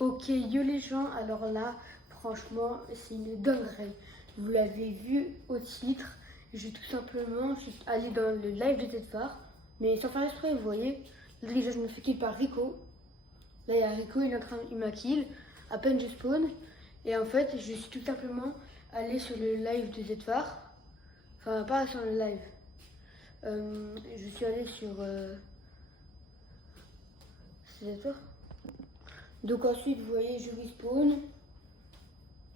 Ok, yo les gens, alors là, franchement, c'est une dinguerie. Vous l'avez vu au titre, j'ai tout simplement juste allé dans le live de Tedfar, mais sans faire exprès, vous voyez. Là, déjà, je me fais kill par Rico. Là, il y a Rico, il m'a kill. À peine je spawn. Et en fait, je suis tout simplement allé sur le live de Tedfar. Enfin, pas sur le live. Je suis allé sur. C'est Tedfar. Donc ensuite, vous voyez, je respawn.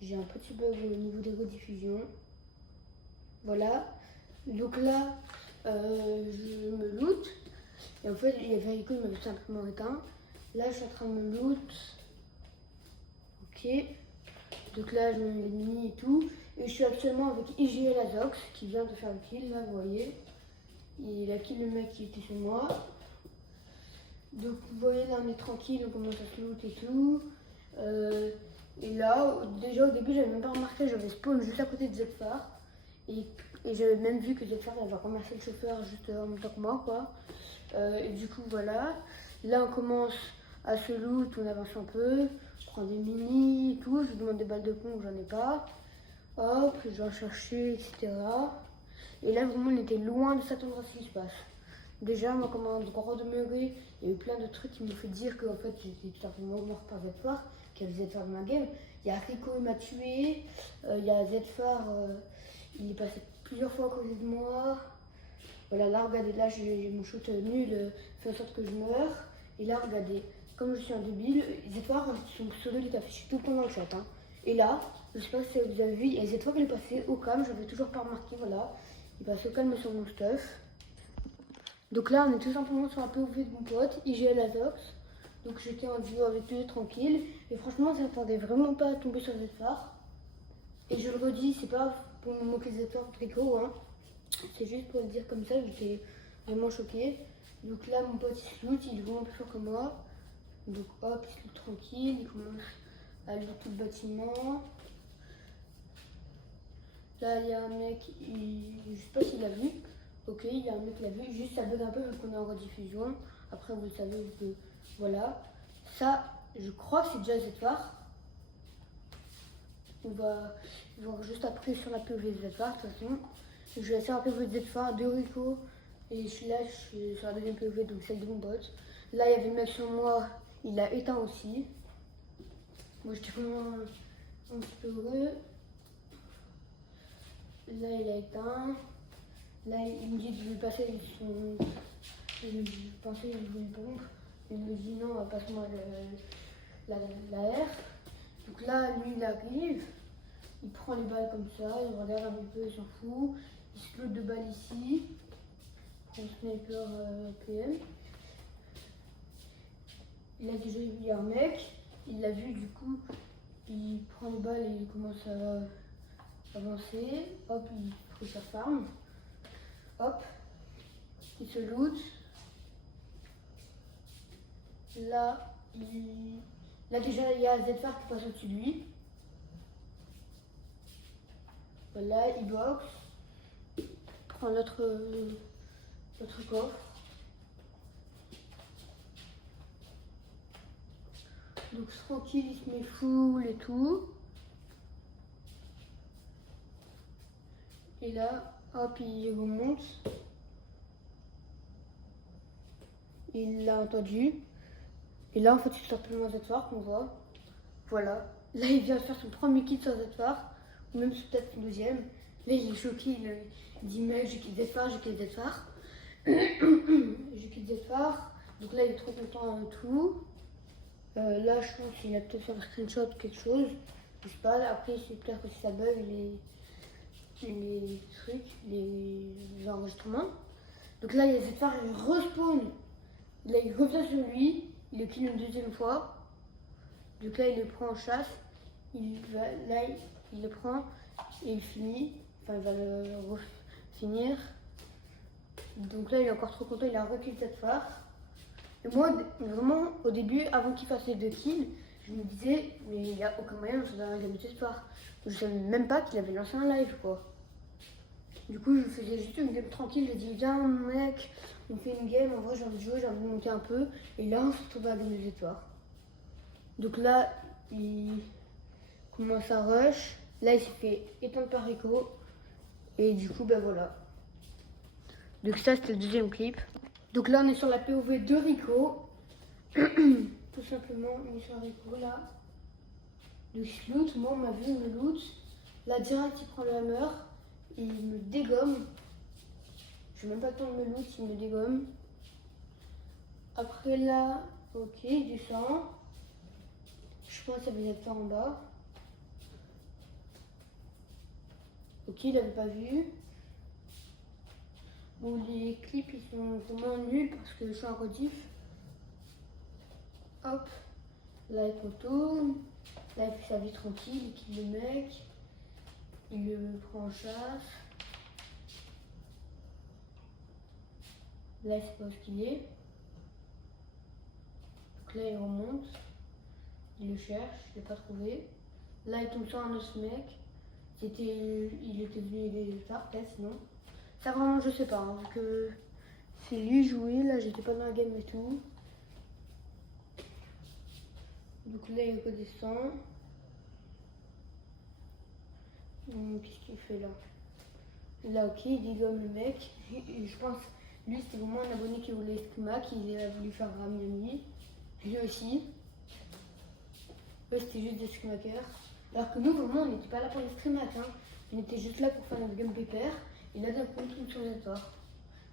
J'ai un petit bug au niveau des rediffusions. Voilà. Donc là, je me loot. Et en fait, il y avait Rico, il m'avait simplement éteint. Là, je suis en train de me loot. Ok. Donc là, je me mets l'ennemi et tout. Et je suis actuellement avec IGL Azox qui vient de faire le kill. Là, vous voyez. Il a kill le mec qui était sur moi. Donc vous voyez, là, on est tranquille, on commence à se loot et tout. Et là, déjà au début, j'avais même pas remarqué, j'avais spawn juste à côté de Zephyr. Et j'avais même vu que Zephyr avait remercié le chauffeur juste en même temps que moi, quoi. Et du coup, voilà. Là, on commence à se loot, on avance un peu. Je prends des mini et tout, je demande des balles de pompe, j'en ai pas. Hop, je vais en chercher, etc. Et là, vraiment, on était loin de s'attendre à ce qui se passe. Déjà, moi, comme en grand demeuré, il y a eu plein de trucs qui m'ont fait dire que en fait, j'étais tout simplement mort par Zephyr, qui avait Zephyr dans ma game. Il y a Rico, il m'a tué. Il y a Zephyr, il est passé plusieurs fois à côté de moi. Voilà, là, regardez, là, j'ai mon shoot nul, fait en sorte que je meure. Et là, regardez, comme je suis un débile, Zephyr, son pseudo, il est affiché tout le temps dans le chat. Hein. Et là, je sais pas si vous avez vu, il y a Zephyr qui est passé au calme, je n'avais toujours pas remarqué, voilà. Il passe au calme sur mon stuff. Donc là, on est tout simplement sur un POV de mon pote, IGL Azox. Donc j'étais en duo avec lui tranquille. Et franchement, ça m'attendait vraiment pas à tomber sur Zephyr. Et je le redis, c'est pas pour me moquer de Zephyr Trico, hein. C'est juste pour le dire comme ça, j'étais vraiment choquée. Donc là, mon pote il se loot, il est vraiment plus fort que moi. Donc hop, il se loot tranquille, il commence à loot tout le bâtiment. Là, il y a un mec, je sais pas s'il a vu. Ok, il y a un mec qui l'a vu, juste ça bug un peu vu qu'on est en rediffusion. Après, vous le savez, que voilà. Ça, je crois que c'est déjà Zephyr. On va voir juste après sur la POV de Zephyr, de toute façon. Je vais essayer un POV de Zephyr, de Rico. Et je suis là, je suis sur la deuxième POV, donc celle de mon bot. Là, il y avait le mec sur moi, il l'a éteint aussi. Moi, j'étais vraiment un petit peu heureux. Là, il a éteint. Là, il me dit de lui passer son. Je pensais qu'il voulait une pompe. Il me dit non, passe-moi la R. Donc là, lui, il arrive. Il prend les balles comme ça. Il regarde un peu, il s'en fout. Il se loot de balles ici. Un sniper PM. Il a déjà vu un mec. Il l'a vu, du coup. Il prend les balles et il commence à avancer. Hop, il trouve sa farm. Hop, il se loot. Là, là déjà, il y a Zephyr qui passe au-dessus de lui. Voilà, il boxe. Prend notre coffre. Donc tranquille, il se met full et tout. Et là, hop, il remonte. Il l'a entendu. Et là, en fait, c'est simplement Zephyr qu'on voit. Voilà. Là, il vient de faire son premier kill sur Zephyr. Ou même peut-être son deuxième. Là, il est choqué. Il dit, mec, j'ai kill Zephyr, j'ai kill Zephyr. J'ai kill Zephyr. Donc là, il est trop content et tout. Là, je pense qu'il a peut-être fait un screenshot ou quelque chose. Je sais pas. Après, c'est peut-être que si ça bug les trucs, les enregistrements. Donc là, il y a Zephyr, il respawn. Là, il revient sur lui. Il le kill une deuxième fois. Donc là, il le prend en chasse. Là, il le prend et il finit. Enfin, il va le finir. Donc là, il est encore trop content. Il a reculé cette phare. Et moi, vraiment, au début, avant qu'il fasse les 2 kills, je me disais, mais il n'y a aucun moyen de se donner un game de cette phare. Je savais même pas qu'il avait lancé un live, quoi. Du coup, je faisais juste une game tranquille. J'ai dit, viens, mec, on fait une game. En vrai, j'ai envie de jouer, j'ai envie de monter un peu. Et là, on se retrouve à la game de cette phare. Donc là, il commence à rush. Là, il s'est fait éteindre par Rico. Et du coup, ben voilà. Donc ça, c'était le deuxième clip. Donc là, on est sur la POV de Rico. Tout simplement, on est sur Rico là. Donc il se loot. Moi, on m'a vu, il me loot. Là, direct, il prend le hammer. Il me dégomme. Je n'ai même pas le temps de me loot, il me dégomme. Après là, ok, il descend. Je pense que ça va être en bas. Ok, il n'avait pas vu. Bon, les clips ils sont vraiment nuls parce que je suis en rediff. Hop, là il contourne. Là il fait sa vie tranquille, il kill le mec. Il le prend en chasse. Là il sait pas où qu'il est. Donc là il remonte. Il le cherche, je l'ai pas trouvé. Là il tombe sur un autre mec. Il était venu aider ça, peut-être sinon. Ça vraiment je sais pas, hein, vu que c'est lui jouer, là j'étais pas dans la game et tout. Donc là il redescend. Qu'est-ce qu'il fait là? Là ok, il dégomme le mec. Je pense, lui c'était vraiment un abonné qui voulait Scrimac, il a voulu faire Ramiani. Lui aussi. Eux c'était juste des Scrimakers. Alors que nous vraiment on n'était pas là pour les Scrimac, hein. On était juste là pour faire notre game pépère. Et là d'un coup on tombe sur les torts.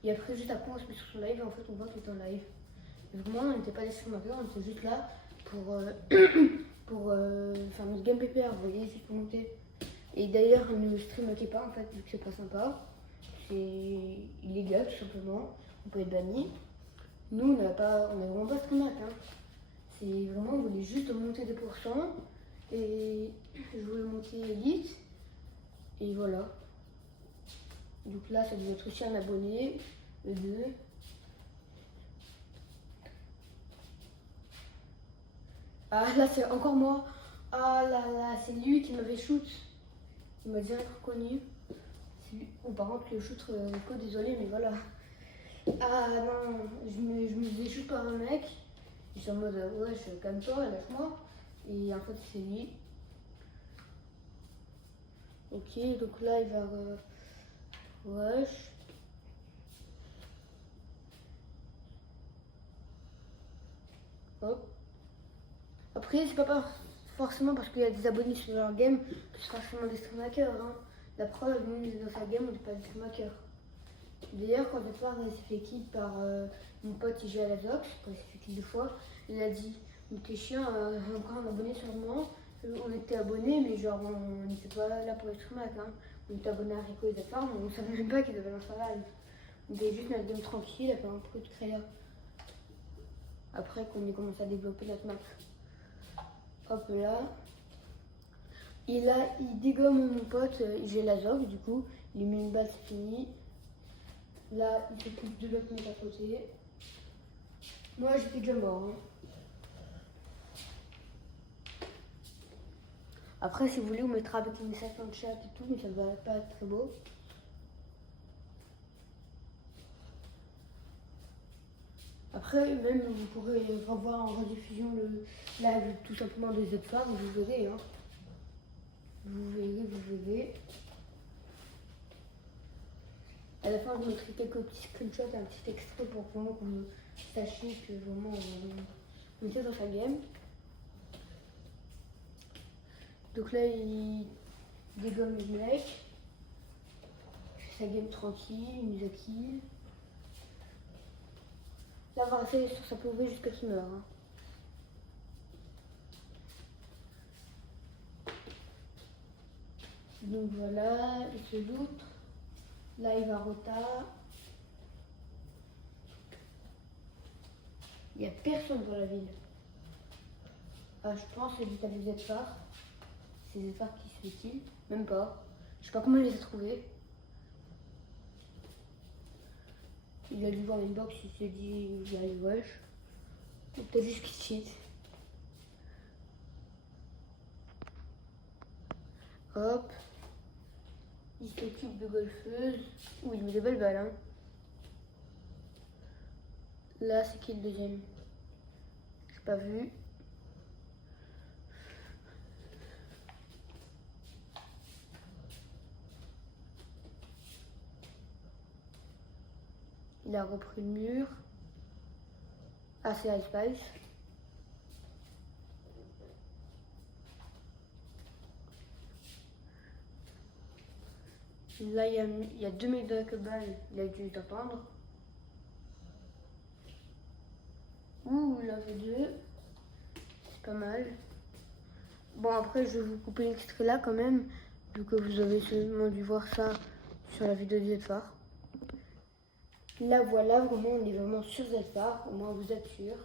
Et après juste après on se met sur son live et en fait on voit qu'il est en live. Et vraiment on n'était pas des Scrimakers, on était juste là pour, faire notre game pépère, vous voyez, juste pour monter. Et d'ailleurs, ne streamez pas en fait, vu que c'est pas sympa. C'est illégal tout simplement. On peut être banni. Nous, on n'a vraiment pas streamé, hein. C'est vraiment, on voulait juste monter des pourcents. Et je voulais monter élite. Et voilà. Donc là, ça devait être aussi un abonné. Le 2. Ah là, c'est encore moi. Ah là là, c'est lui qui m'avait shoot. Il m'a direct reconnu. Oh, par contre, le shoot, désolé, mais voilà. Ah non, je me faisais shoot par un mec. Je suis en mode, ouais, calme-toi, lâche-moi. Et en fait, c'est lui. Ok, donc là, il va rush. Hop. Après, c'est pas forcément parce qu'il y a des abonnés sur leur game que c'est forcément des streammakers, hein. La preuve, nous, dans sa game, on n'est pas des streammakers. D'ailleurs, quand au départ, il s'est fait kill par mon pote qui joue à la Zox, quand il s'est fait kill 2 fois, il a dit mais t'es chiant, encore un abonné sur moi. On était abonnés, mais genre, on n'était pas là pour les streamers, hein. On était abonnés à Rico et Zafar, mais on savait même pas qu'ils avaient lancé un live. On était juste notre game tranquille, avec un peu de créa. Après qu'on ait commencé à développer notre map. Hop là. Et là, il dégomme mon pote, j'ai la Zog, du coup, il met une balle, c'est fini. Là, il s'occupe de l'autre mec à côté. Moi, j'étais déjà mort, hein. Après, si vous voulez, on mettra avec les messages dans le chat et tout, mais ça va pas être très beau. Après, même, vous pourrez revoir en rediffusion le live tout simplement des autres phares, vous verrez, hein. Vous verrez. À la fin, je vous mettrai quelques petits screenshots, un petit extrait pour vraiment que vous sachiez que vraiment on était dans sa game. Donc là, il dégomme le mec. Il fait sa game tranquille, il nous a kill. Là, on va rester sur sa POV jusqu'à qu'il meure, hein. Donc voilà, il se loot. Là, il va rota. Il n'y a personne dans la ville. Ah, je pense que c'est avec Zephyr. C'est Zephyr qui se fait kill. Même pas. Je sais pas comment il les a trouvés. Il a dû voir une box, il s'est dit il y a une wesh. Ou peut-être juste qu'il cheat. Hop. Il s'occupe de golfeuse. Ouh, il met des belles balles, hein. Là, c'est qui le deuxième? J'ai pas vu. Il a repris le mur. Ah, c'est Ice Spice. Là, il y a 2 mecs de Knuckleballs. Il a dû t'entendre. Ouh, il en avait 2. C'est pas mal. Bon, après, je vais vous couper l'extrait là quand même, vu que vous avez sûrement dû voir ça sur la vidéo de Zfar. Là, voilà, vraiment, on est vraiment sur Zfar, au moins vous êtes sûr.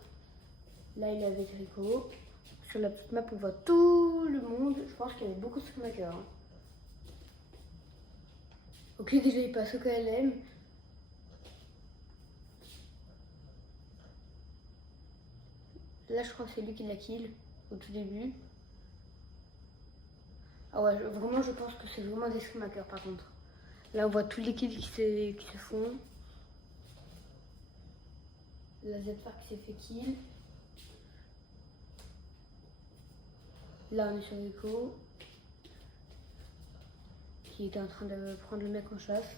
Là, il est avec Rico. Sur la petite map, on voit tout le monde. Je pense qu'il y avait beaucoup de streammakers. Hein. Ok, déjà, il passe au KLM. Là, je crois que c'est lui qui l'a kill au tout début. Ah ouais, vraiment, je pense que c'est vraiment des streammakers par contre. Là, on voit tous les kills qui se font. La Zfar qui s'est fait kill. Là, on est sur Rico, qui était en train de prendre le mec en chasse.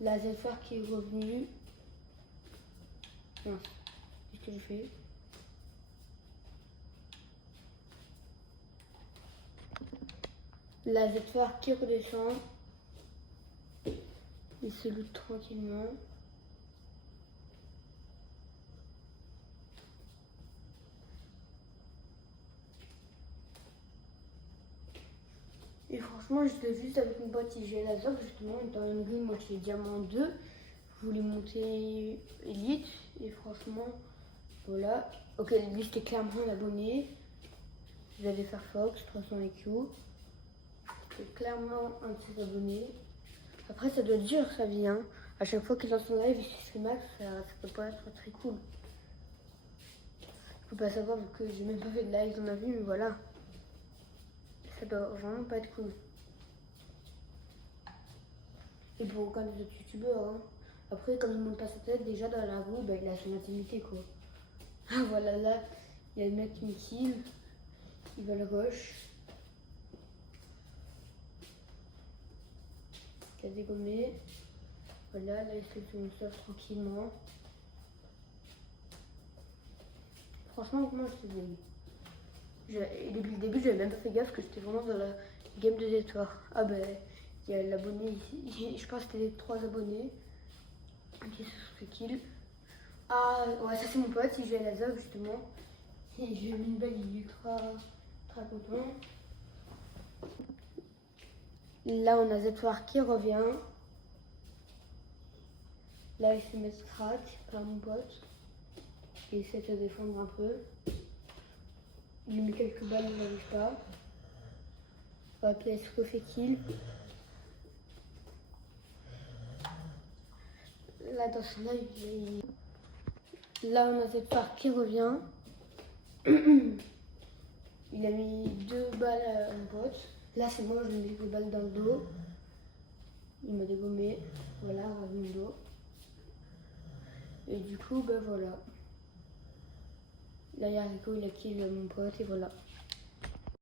La Zfar qui est revenue. Non, qu'est-ce que je fais? La Zfar qui redescend. Il se loot tranquillement. Et franchement, j'étais juste avec une boîte IGL Laser, justement, dans une grille, moi qui est diamant 2. Je voulais monter Elite, et franchement, voilà. Ok, lui c'était clairement un abonné. Vous avez Firefox, 300 IQ. C'est clairement un de ses abonnés. Après, ça doit être dur sa vie, hein. À chaque fois qu'il lance son live, il fait max, ça peut pas être très cool. Je peux pas savoir vu que j'ai même pas fait de live dans ma vie, mais voilà. Ça doit vraiment pas être cool. Et pour aucun des autres youtubeurs, hein. Après, comme il monte pas sa tête, déjà dans la rue, bah, il a son intimité, quoi. Ah, voilà, là, il y a le mec qui me kill. Il va à la gauche. Il a dégommé. Voilà, là, il fait son stuff tranquillement. Franchement, moi, je te dis. Et depuis le début, j'avais même pas fait gaffe que j'étais vraiment dans la game de Zfar. Ah ben, il y a l'abonné ici. Je pense que c'était les 3 abonnés qui se sont fait kill. Ah ouais, ça c'est mon pote, il joue à la ZOG justement. Et j'ai mis une balle, il est ultra content. Là on a Zfar qui revient. Là il se met crack par mon pote. Il essaie de se défendre un peu. Il lui met quelques balles, il n'arrive pas. Ok, il se refait kill. Là dans son live, là on a Zfar qui revient. Il a mis 2 balles à mon pote. Là c'est moi, je lui ai mis 2 balles dans le dos. Il m'a dégommé. Voilà, revenu le dos. Et du coup, ben voilà. Là il y a Rico, il a kill mon pote et voilà.